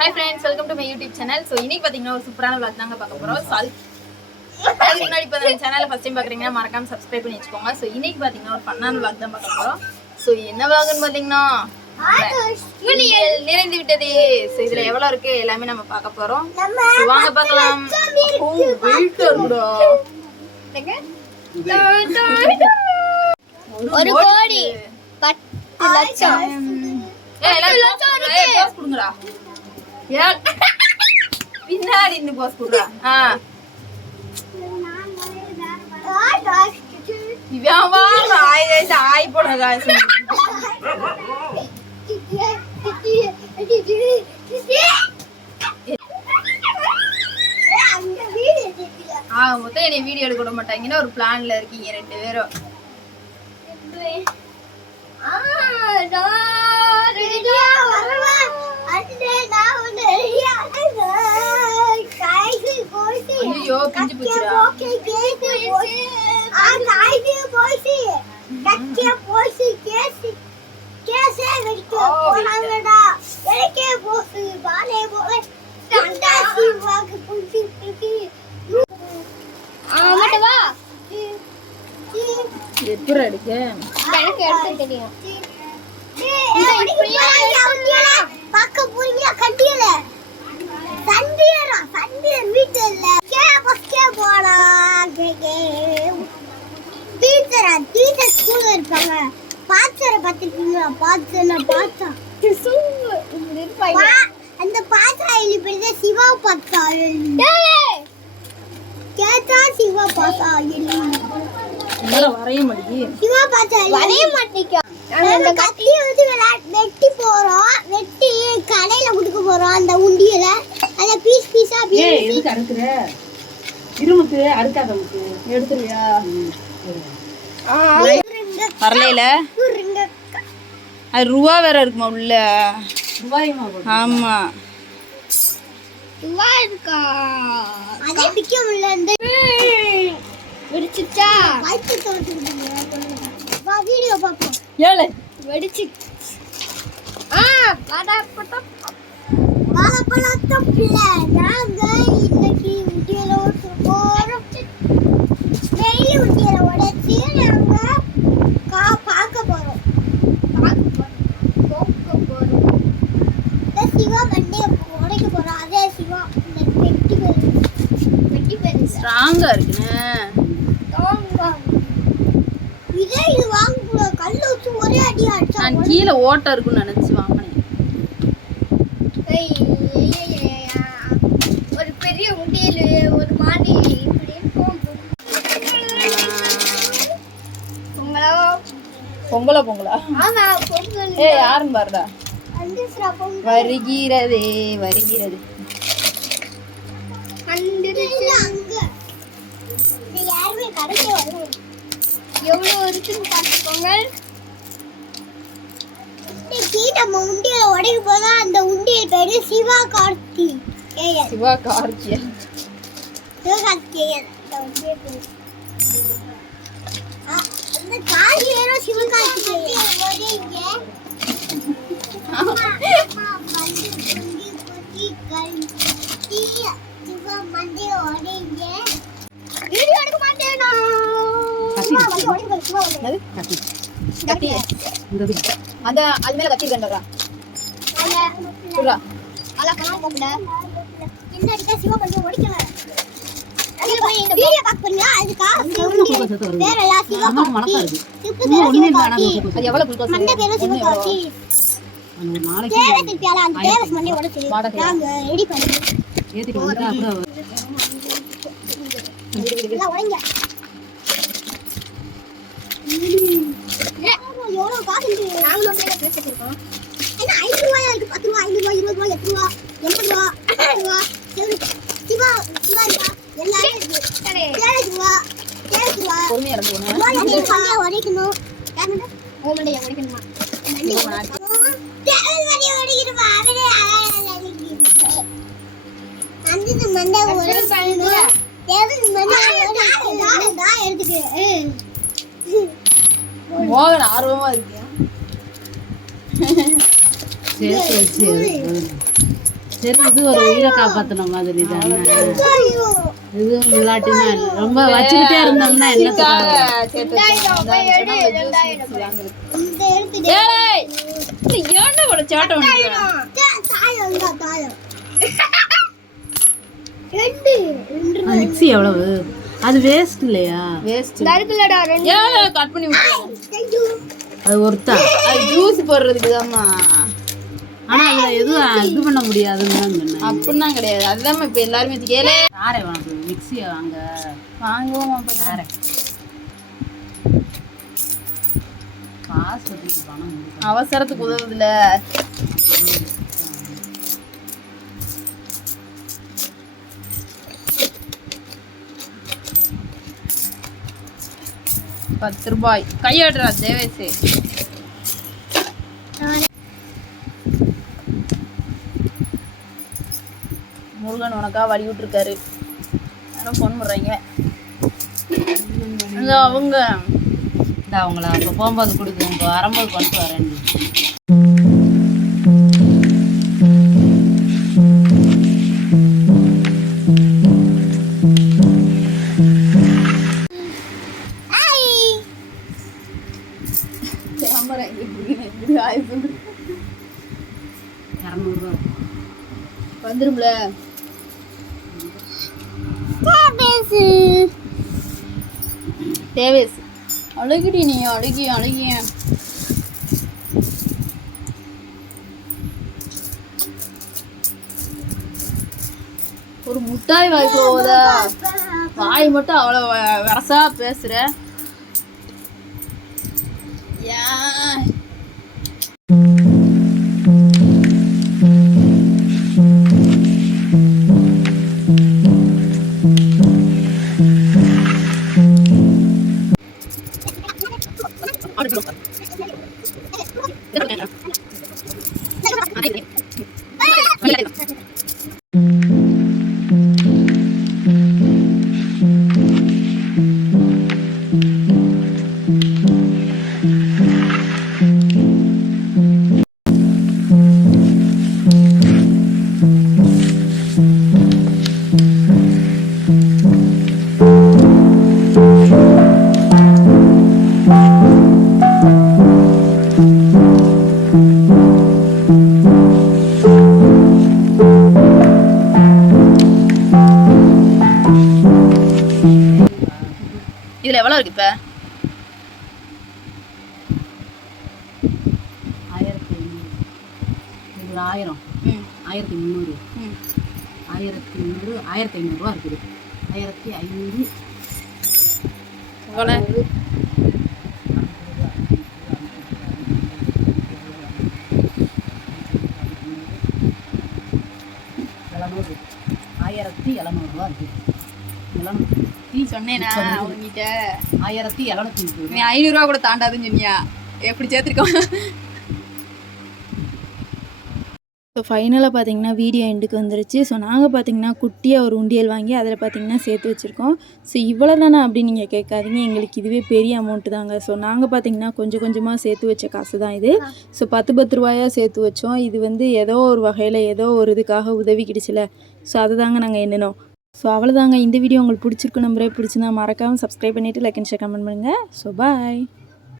Hi friends, welcome to my YouTube channel. So இன்னைக்கு பாத்தீங்கன்னா ஒரு சூப்பரான vlog தாங்க பார்க்க போறோம். அதுக்கு முன்னாடி இப்ப நம்ம சேனலை ஃபர்ஸ்ட் டைம் பார்க்கறீங்கன்னா மறக்காம subscribe பண்ணி வச்சுக்கோங்க. So இன்னைக்கு பாத்தீங்கன்னா ஒரு ஃபன்னான vlog தான் பார்க்க போறோம். So என்ன vlogன்னு பாத்தீங்கன்னா துணிகள் நிறைந்து விட்டது. So இதுல எவ்வளவு இருக்கு எல்லாமே நம்ம பார்க்க போறோம். So வாங்க பார்க்கலாம். ஓ வெயிட் இருக்குடா. எங்க? ஒரு கோடி 10 லட்சம். போஸ் குடுங்கடா. பின்னாடி இருந்து போஸ் குடுறா. இவன் ஆய் போடுங்க. மொத்தம் என்னை வீடியோ எடுக்க விட மாட்டாங்கன்னு ஒரு பிளான்ல இருக்கீங்க ரெண்டு பேரும். ஐயோ பிஞ்சு போச்சுடா. எப்படி எடுக்க எனக்கு எடுத்து தெரியும். பாக்க போறீங்களா கட்டியல சண்டியரா சண்டியர் வீட்டுல கேபஸ்கே போடா டீச்சரா டீச்சர் ஸ்கூல்ல இருப்பாங்க. பாச்சர பாத்துட்டீங்களா? பாச்சன பாச்சா அந்த பாச்சா எழுதி பேரு சிவா பாச்சா கேட்டா சிவா பாச்சா எழுதி வரைய மாட்டேங்கி சிவா பாச்சா வரைய மாட்டேங்க. அந்த கத்தியை வந்து வெட்டி போறோம். வெட்டி கடையில குடுக்க போறோம். அந்த உண்டியல அத பீஸ் பீஸா எதுக்கு அறுக்குற? இருமுக்கு அறுக்காத முக்கு எடுத்துறியா? வரலையில அது ரூபா வேற இருக்குமா உள்ள? ரூபாயுமா? ஆமா ரூபா இருக்கா? அதே பிக்க உள்ள இந்த வெடிச்சிச்சா வாய்ப்பு தோத்துறீங்க. வா வீடியோ பாப்போம். ஏலே வெடிச்சி வாழைப்பழம் பிள்ளை நாங்க இன்னைக்கு உண்டியல போறோம். டெய்லி உண்டியல உடைச்சி நாங்க பார்க்க போறோம். சிவா மண்டே உடைக்க போறோம். அதே சிவா வெட்டி பேரு ஸ்ட்ராங்கா இருக்குன்னு இதே இது வாங்க கல்ல வச்சு ஒரே அடி அடிச்சா. நான் கீழ ஓட்ட இருக்குன்னு நினைச்சு வாங்குனேன். ஒரு பெரிய உண்டியல் ஒரு மாடி இப்படி இருக்கும். பொங்கலா பொங்கலா? ஆமா பொங்கல். ஏய் யாரும் பாருடா. அந்திஸ்ரா பொங்கல் வருகிறதே வருகிறது. அந்திருச்சு அங்க. இது யாருமே கடைக்கு வரல. எவ்வளவு இருக்குன்னு பார்த்துக்கோங்க. இன்னைக்கு நம்ம உண்டியல உடைக்க போதா. அந்த உண்டியல் பேரு சிவா கார்த்தி. சிவா கார்த்தியா? சிவா கார்த்திகேயன். அந்த உண்டியல் பேரு அந்த கார்த்திகேயனோ சிவா கார்த்திகேயன் ஒரேங்க. அம்மா வந்து குட்டி கல்டி சிவா மண்டே ஒரேங்க. வீடியோ எடுக்க மாட்டேனா? அந்த அது மேல கத்தி கண்டறா சொல்றா அல காணாம போடா. என்னடிக்க சிவா கொஞ்சம் ஓடிக்கல. வீடியோ பாக்க போறீங்களா? அதுக்கா வேற எல்லா சிவா மணக்கா இருக்கு. அது எவ்வளவு குளுக்கோஸ் மண்டை பேரு சிவா காட்டி. அந்த நாளைக்கு தேவஸ் பியால அந்த தேவஸ் மண்டை உடைச்சு நாங்க ரெடி பண்ணி ஏத்திட்டு வந்தா அப்புறம் எல்லாம் உடைங்க. எவ்வளவு காசு நாங்களும் பேசிட்டு இருக்கோம். என்ன 5 ரூபாயா இருக்கு? 10 ரூபாய் 5 ரூபாய் 20 ரூபாய் 8 ரூபாய் 80 ரூபாய் 80 ரூபாய் சிவா சிவா எல்லாரும் இருக்கு. 7 ரூபாய் 7 ரூபாய் பொறுமையா இருங்க. நீ சமையா உடைக்கணும். யாருடா ஓமண்டைய உடைக்கணுமா? தேவல் மணி உடைக்கணுமா? அவரே அந்த மண்டை உடைக்கணும். தேவல் மணி நான் எடுத்துக்கிறேன். மோகன் ஆர்வமா இருக்கியா? சேர்த்து வச்சு சரி இது ஒரு உயிரை காப்பாத்தின மாதிரி தானே. இதுவும் இல்லாட்டினா ரொம்ப வச்சுக்கிட்டே இருந்தோம்னா என்னத்துக்காக? மிக்ஸி எவ்வளவு? அது வேஸ்ட் இல்லையா? வேஸ்ட் கட் பண்ணி அது ஒருத்தா அது ஜூஸ் போடுறதுக்கு தான்மா. ஆனா அதுல எதுவும் இது பண்ண முடியாதுன்னு தான் சொன்னேன். அப்படிலாம் கிடையாது. அதுதான் இப்ப எல்லாருமே கேளே யாரே வாங்க மிக்ஸியை வாங்குவோம். காசு வச்சுட்டு பணம் அவசரத்துக்கு உதவுதுல. ₹10 கையாடுறா தேவேசே. முருகன் உனக்கா வழி விட்டுருக்காரு. யாரும் ஃபோன் பண்ணுறாங்க. அவங்க அவங்கள அப்போ போகும்போது கொடுக்குறேன், இப்போ வரும்போது கொண்டு வரேன். ₹200 வந்துரும்ல. தேவேஸ் அழகுடி நீ அழகிய ஒரு முட்டாய் வாய்க்கு போதா வாய் மட்டும் அவ்வளோ வரசா பேசுற. இதுல எவ்வளவு இருக்கு இப்ப? 1000 1300 1300 1500 இருக்குது. 1500 எவ்வளவு? ₹1700 இருக்குது. நீ சொன்னேனா உங்ககிட்ட 1730. நீ ₹500 கூட தாண்டாதுன்னு சொன்னியா? எப்படி சேர்த்துருக்கோம். ஸோ ஃபைனலாக பார்த்தீங்கன்னா வீடியோ எண்டுக்கு வந்துருச்சு. ஸோ நாங்கள் பார்த்தீங்கன்னா குட்டியாக ஒரு உண்டியல் வாங்கி அதில் பார்த்தீங்கன்னா சேர்த்து வச்சுருக்கோம். ஸோ இவ்வளோ தானே அப்படின்னு நீங்கள் கேட்காதீங்க, எங்களுக்கு இதுவே பெரிய அமௌண்ட்டு தாங்க. ஸோ நாங்கள் பார்த்தீங்கன்னா கொஞ்சம் கொஞ்சமாக சேர்த்து வச்ச காசு தான் இது. ஸோ 10 ரூபாயாக சேர்த்து வச்சோம். இது வந்து ஏதோ ஒரு வகையில் ஏதோ ஒரு இதுக்காக உதவிக்கிடுச்சுல. ஸோ அதை தாங்க நாங்கள் எண்ணினோம். ஸோ அவ்வளோதாங்க. இந்த வீடியோ உங்களுக்கு பிடிச்சிருக்கு நம்பரே. பிடிச்சிருந்தா மறக்காமல் சப்ஸ்கிரைப் பண்ணிவிட்டு லைக் அண்ட் ஷேர் கமெண்ட் பண்ணுங்கள். So bye.